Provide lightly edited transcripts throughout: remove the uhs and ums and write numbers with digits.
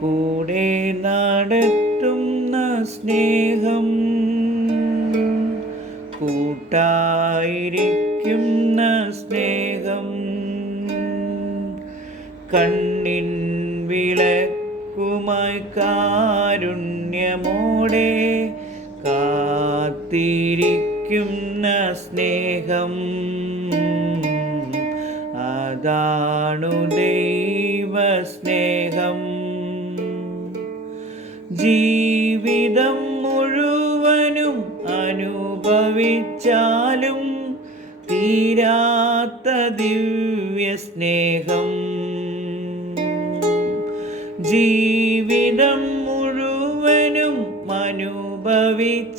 കൂടെ നടത്തുന്ന സ്നേഹം, കൂട്ടായിരിക്കുന്ന സ്നേഹം, കണ്ണിൻ വിളക്കുമായി കാരുണ്യമോടെ കാത്തിരിക്കുന്ന സ്നേഹം, അതാണു ദൈവസ്നേഹം. ജീവിതം മുഴുവനും അനുഭവിച്ചാലും തീരാത്ത ദിവ്യസ്നേഹം. ജീവിതം മുഴുവനും അനുഭവിച്ചാലും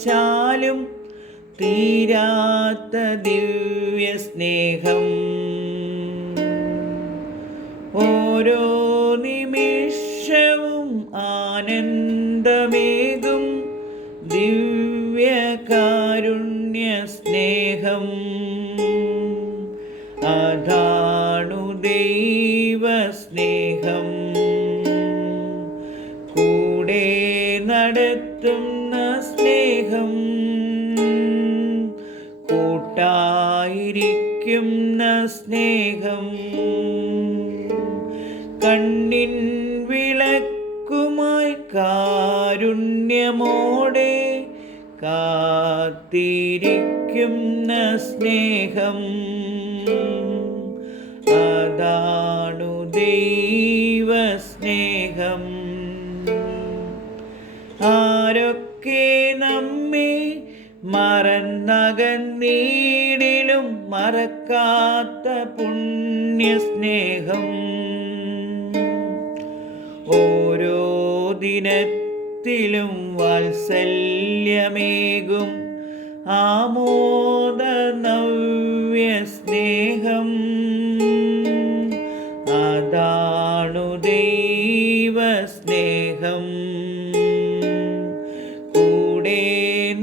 തീരാത്ത ദിവ്യസ്നേഹം. ഓരോ നിമിഷവും ആനന്ദമേകും ദിവ്യകാരുണ്യ സ്നേഹം, അതാണു ദൈവസ്നേഹം. കൂടെ നടത്തുന്ന സ്നേഹം, കൂട്ടായിരിക്കുന്ന സ്നേഹം, കണ്ണിൻ വിളക്കുമായി കാരുണ്യമോടെ കാത്തിരിക്കുന്ന സ്നേഹം, അതാണു ദൈവസ്നേഹം. ആരൊക്കെ നമ്മെ മറന്നകന്നീടിലും മറക്കാത്ത പുണ്യസ്നേഹം, ഓരോ ദിനത്തിലും വാത്സല്യമേകും ആമോദ നവ്യസ്നേഹം, അതാണു ദൈവസ്നേഹം. കൂടെ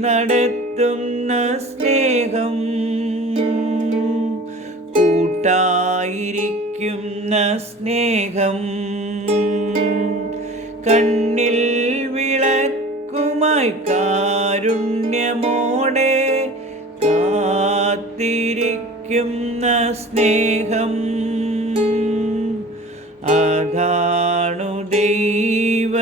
നടത്തുന്ന സ്നേഹം, കൂട്ടായിരിക്കുന്ന സ്നേഹം, കണ്ണിൽ വിളക്കുമായി കാരുണ്യമോടെ കാത്തിരിക്കുന്ന സ്നേഹം, അതാണു ദൈവസ്നേഹം.